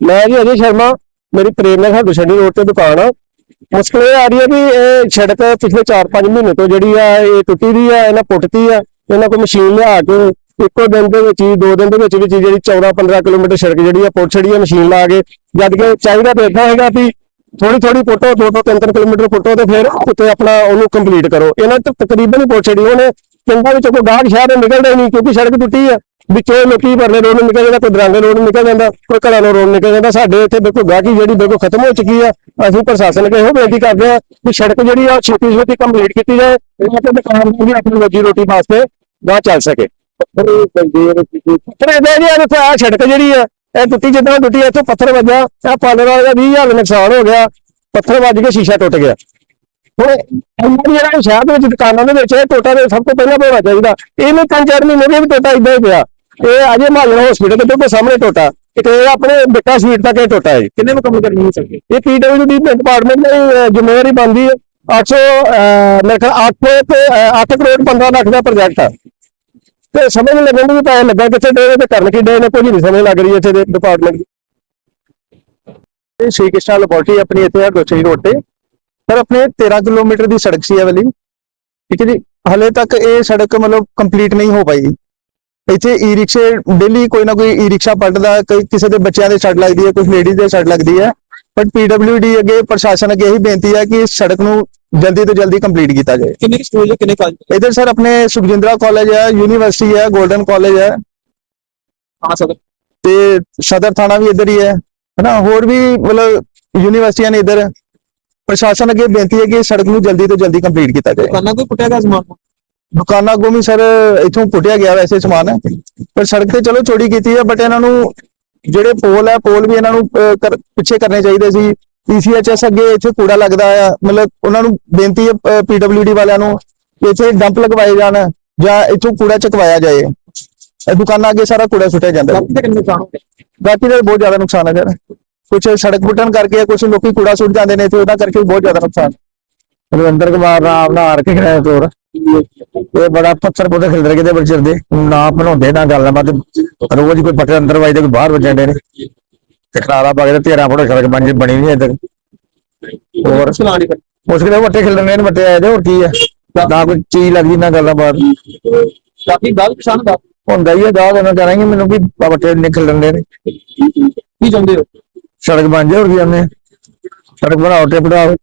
ਮੈਂ ਜੀ ਅਜੇ ਸ਼ਰਮਾ, ਮੇਰੀ ਪ੍ਰੇਰਨਾ ਹੈ ਛੱਡੀ ਰੋਡ ਤੇ ਦੁਕਾਨ ਆ। ਮੁਸ਼ਕਲ ਇਹ ਆ ਰਹੀ ਹੈ ਵੀ ਇਹ ਸੜਕ ਪਿਛਲੇ 4-5 ਮਹੀਨੇ ਤੋਂ ਜਿਹੜੀ ਆ, ਇਹ ਟੁੱਟੀ ਦੀ ਆ, ਇਹਨਾਂ ਪੁੱਟਤੀ ਆ, ਇਹਨਾਂ ਕੋਈ ਮਸ਼ੀਨ ਲਿਆ ਕੇ ਇੱਕੋ ਦਿਨ ਦੇ ਵਿੱਚ ਹੀ, ਦੋ ਦਿਨ ਦੇ ਵਿੱਚ ਵਿੱਚ ਜਿਹੜੀ 14-15 ਕਿਲੋਮੀਟਰ ਸੜਕ ਜਿਹੜੀ ਆ, ਪੁੱਟ ਛੜੀ ਆ, ਮਸ਼ੀਨ ਲਾ ਕੇ। ਜਦ ਕਿ ਚਾਹੀਦਾ ਤਾਂ ਏਦਾਂ ਹੈਗਾ ਵੀ ਥੋੜੀ ਥੋੜੀ ਪੁੱਟੋ, ਦੋ ਤੋਂ ਤਿੰਨ ਤਿੰਨ ਕਿਲੋਮੀਟਰ ਪੁੱਟੋ ਤੇ ਫਿਰ ਉੱਤੇ ਆਪਣਾ ਉਹਨੂੰ ਕੰਪਲੀਟ ਕਰੋ। ਇਹਨਾਂ ਤੇ ਤਕਰੀਬਨ ਹੀ ਪੁੱਟ ਛੜੀ ਉਹਨੇ ਪਿੰਡਾਂ ਵਿੱਚੋਂ ਕੋਈ ਗਾਹਕ ਸ਼ਹਿਰ ਨੂੰ ਨਿਕਲਦਾ ਹੀ ਨਹੀਂ ਕਿਉਂਕਿ ਸੜਕ ਟੁੱਟੀ ਆ। ਵਿੱਚੋਂ ਲੋਕੀ ਪਰਲੇ ਰੋਡ ਨੂੰ ਨਿਕਲ ਜਾਂਦਾ, ਕੋਈ ਦਰਾਂਗੇ ਰੋਡ ਨਿਕਲ ਜਾਂਦਾ, ਕੋਈ ਘਰਾਂ ਨੂੰ ਰੋਡ ਨਿਕਲ ਜਾਂਦਾ। ਸਾਡੇ ਇੱਥੇ ਬਿਲਕੁਲ ਗਾਹਕੀ ਜਿਹੜੀ ਬਿਲਕੁਲ ਖਤਮ ਹੋ ਚੁੱਕੀ ਆ। ਅਸੀਂ ਪ੍ਰਸ਼ਾਸਨ ਅੱਗੇ ਇਹੋ ਬੇਨਤੀ ਕਰਦੇ ਆ ਕਿ ਸੜਕ ਜਿਹੜੀ ਆ ਉਹ ਛੇਤੀ ਛੇਤੀ ਕੰਪਲੀਟ ਕੀਤੀ ਜਾਏ। ਇਹਨਾਂ ਤੇ ਦੁਕਾਨ ਵੀ ਆਪਣੀ ਰੋਜੀ ਰੋਟੀ ਵਾਸਤੇ ਗਾਹ ਚੱਲ ਸਕੇ। ਪੱਥਰ ਇਹਦਾ ਜੀ ਆ ਸੜਕ ਜਿਹੜੀ ਆ, ਇਹ ਟੁੱਟੀ ਜਿੱਦਾਂ ਟੁੱਟੀ ਇੱਥੋਂ ਪੱਥਰ ਵੱਜਾ ਆ ਪਾਲਰ ਵਾਲੇ ਦਾ 20000 ਦਾ ਨੁਕਸਾਨ ਹੋ ਗਿਆ। ਪੱਥਰ ਵੱਜ ਕੇ ਸ਼ੀਸ਼ਾ ਟੁੱਟ ਗਿਆ। ਹੁਣ ਇੰਨਾ ਜਿਹੜਾ ਸ਼ਹਿਰ ਦੇ ਵਿੱਚ ਦੁਕਾਨਾਂ ਦੇ ਵਿੱਚ, ਇਹ ਟੋਟਾ ਦੇ ਸਭ ਤੋਂ ਪਹਿਲਾਂ ਹੋਣਾ ਚਾਹੀਦਾ। ਇਹਨੂੰ ਪੰਜ ਚਾਰ ਮਹੀਨੇ ਦੇ ਵੀ ਟੋਟਾ ਇਦਾਂ ਹੀ ਪਿਆ। ਇਹ ਅਜੇ ਮਹੱਲਾ ਹਸਪੀਟਲ ਦੇ ਬਿਲਕੁਲ ਸਾਹਮਣੇ ਟੋਟਾ ਤੇ ਇਹ ਆਪਣੇ ਬਿੱਟਾ ਸਵੀਟ ਤੱਕ ਇਹ ਟੋਟਾ ਹੈ। ਕਿੰਨੇ ਮੁਕੰਮਲ ਕਰਨੀ ਹੈ ਸੜਕ ਇਹ ਪੀਡਬਲਯੂਡੀ ਡਿਪਾਰਟਮੈਂਟ ਦੀ ਅਹ, ਜ਼ਿੰਮੇਵਾਰੀ ਬਣਦੀ ਹੈ। 800 ਅਹ, ਮੇਰੇ ਖਿਆਲ 8 ਤੇ 8 ਕਰੋੜ 15 ਲੱਖ ਦਾ ਪ੍ਰੋਜੈਕਟ ਆ। ਤੇ ਸਮਝ ਨਹੀਂ ਲੱਗਣ ਦੀ ਪੈਸੇ ਲੱਗਾ ਕਿੱਥੇ ਦੇ ਤੇ ਕਰਨ ਕੀ ਦੇ ਨੇ ਕੋਈ ਨਹੀਂ ਸਮਝ ਲੱਗ ਰਹੀ ਇੱਥੇ ਦੇ ਡਿਪਾਰਟਮੈਂਟ ਦੀ। ਇਹ ਸ਼੍ਰੀ ਕ੍ਰਿਸ਼ਨਾ ਲੈਬੋਰਟਰੀ ਆਪਣੀ ਇੱਥੇ ਹੈ ਦੋਚਰੀ ਰੋਡ ਤੇ। ਸਰ ਆਪਣੇ 13 ਕਿਲੋਮੀਟਰ ਦੀ ਸੜਕ ਸੀ ਇਹ ਵਾਲੀ। ਠੀਕ ਹੈ ਜੀ। ਹਲੇ ਤੱਕ ਇਹ ਸੜਕ ਮਤਲਬ ਕੰਪਲੀਟ ਨਹੀਂ ਹੋ ਪਾਈ। ਇੱਥੇ ਈ ਰਿਕਸ਼ੇ ਡੇਲੀ ਕੋਈ ਨਾ ਕੋਈ ਈ ਰਿਕਸ਼ਾ ਪਲਟਦਾ ਕਈ ਕਿਸੇ ਦੇ ਬੱਚਿਆਂ ਦੇ ਛੱਡ ਲੱਗਦੀ ਹੈ ਕੁਝ ਲੇਡੀਜ਼ ਦੇ ਛੱਡ ਲੱਗਦੀ ਹੈ। ਬਟ ਪੀਡਬਲਯੂਡੀ ਅੱਗੇ ਪ੍ਰਸ਼ਾਸਨ ਅੱਗੇ ਇਹੀ ਬੇਨਤੀ ਹੈ ਕਿ ਇਸ ਸੜਕ ਨੂੰ ਜਲਦੀ ਤੋਂ ਜਲਦੀ ਕੰਪਲੀਟ ਕੀਤਾ ਜਾਏ। ਕਿੰਨੇ ਸਕੂਲ ਹੈ ਕਿੰਨੇ ਕਾਲਜ ਇਧਰ ਸਰ ਆਪਣੇ ਸੁਖਜਿੰਦਰਾ ਕਾਲਜ ਹੈ ਯੂਨੀਵਰਸਿਟੀ ਹੈ 골ਡਨ ਕਾਲਜ ਹੈ। ਹਾਂ ਸਦਰ ਤੇ ਸਦਰ ਥਾਣਾ ਵੀ ਇੱਧਰ ਹੀ ਹੈ ਹਨਾ? ਹੋਰ ਵੀ ਮਤਲਬ ਯੂਨੀਵਰਸਿਟੀਆਂ ਨੇ ਇੱਧਰ। ਪ੍ਰਸ਼ਾਸਨ ਅੱਗੇ ਬੇਨਤੀ ਹੈ ਕਿ ਸੜਕ ਨੂੰ ਜਲਦੀ ਤੋਂ ਜਲਦੀ ਕੰਪਲੀਟ ਕੀਤਾ ਜਾਏ। ਦੁਕਾਨਾਂ ਕੋਈ ਪੁੱਟਿਆ ਗਿਆ ਸਮਾਨ? ਦੁਕਾਨਾਂ ਵੀ ਸਰ ਇਥੋਂ ਪੁੱਟਿਆ ਗਿਆ ਵੈਸੇ ਸਮਾਨ। ਪਰ ਸੜਕ ਤੇ ਚਲੋ ਚੋਰੀ ਕੀਤੀ ਹੈ ਬਟ ਇਹਨਾਂ ਨੂੰ ਜਿਹੜੇ ਪੋਲ ਹੈ ਪੋਲ ਵੀ ਇਹਨਾਂ ਨੂੰ ਪਿੱਛੇ ਕਰਨੇ ਚਾਹੀਦੇ ਸੀ। ਪੀਸੀਐਚਐਸ ਅੱਗੇ ਇੱਥੇ ਕੂੜਾ ਲੱਗਦਾ ਆ ਮਤਲਬ ਉਹਨਾਂ ਨੂੰ ਬੇਨਤੀ ਹੈ ਪੀਡਬਲਯੂਡੀ ਵਾਲਿਆਂ ਨੂੰ ਕਿ ਇੱਥੇ ਡੰਪ ਲਗਵਾਏ ਜਾਣ ਜਾਂ ਇੱਥੋਂ ਕੂੜਾ ਚਕਵਾਇਆ ਜਾਏ। ਇਹ ਦੁਕਾਨਾਂ ਅੱਗੇ ਸਾਰਾ ਕੂੜਾ ਸੁੱਟਿਆ ਜਾਂਦਾ। ਹੈ ਬਾਕੀ ਦਾ ਬਹੁਤ ਜ਼ਿਆਦਾ ਨੁਕਸਾਨ ਹੈ ਸਰ। ਕੁਝ ਸੜਕ ਪੁੱਟਣ ਕਰਕੇ ਕੁਝ ਲੋਕੀ ਕੂੜਾ ਸੁੱਟ ਜਾਂਦੇ ਨੇ ਤੇ ਉਹਦਾ ਕਰਕੇ ਬਹੁਤ ਜ਼ਿਆਦਾ ਨੁਕਸਾਨ। ਰਵਿੰਦਰ ਕੁਮਾਰ ਨਾਮ ਨਾਲ ਹਾਰ ਕੇ ਖੜਾ ਤੋਰ ਇਹ ਬੜਾ ਪੱਥਰ ਪੁੱਤੇ ਖਿਲਰ ਕੇ ਤੇ ਬਚਰ ਦੇ। ਨਾ ਬਣਾਉਂਦੇ ਨਾ ਗੱਲ ਬਾਤ। ਰੋਜ਼ ਕੋਈ ਪੱਟੇ ਅੰਦਰ ਵੱਜਦੇ ਕੋਈ ਬਾਹਰ ਵੱਜਣ ਦੇ ਨੇ। ਤੇ ਖਲਾਰਾ ਪਾ ਕੇ ਤੇ 13 ਫੁੱਟ ਸੜਕ ਬਣ ਬਣੀ ਨਹੀਂ ਇੱਧਰ। ਹੋਰ? ਮੁਸ਼ਕਿਲ ਹੈ ਵੱਟੇ ਖਿਲਰਨੇ ਨੇ ਵੱਟੇ ਆਏ ਤੇ ਹੋਰ ਕੀ ਹੈ ਨਾ ਕੋਈ ਚੀਜ਼ ਲੱਗਦੀ ਨਾ ਗੱਲਾਂ ਬਾਤ। ਬਾਕੀ ਗੱਲ ਪਛਾਣ ਦਾ। ਹੁੰਦਾ ਹੀ ਹੈ ਗਾਹ ਦੇਣਾ ਕਰਾਂਗੇ ਮੈਨੂੰ ਵੀ ਵੱਟੇ ਨਿਕਲ ਲੈਂਦੇ ਨੇ। ਕੀ ਚਾਹੁੰਦੇ ਹੋ? ਸੜਕ ਬਣ ਜਾਏ ਹੋਰ ਕੀ ਆਨੇ ਸੜਕ ਬਣਾਓ ਤੇ ਬਣਾਓ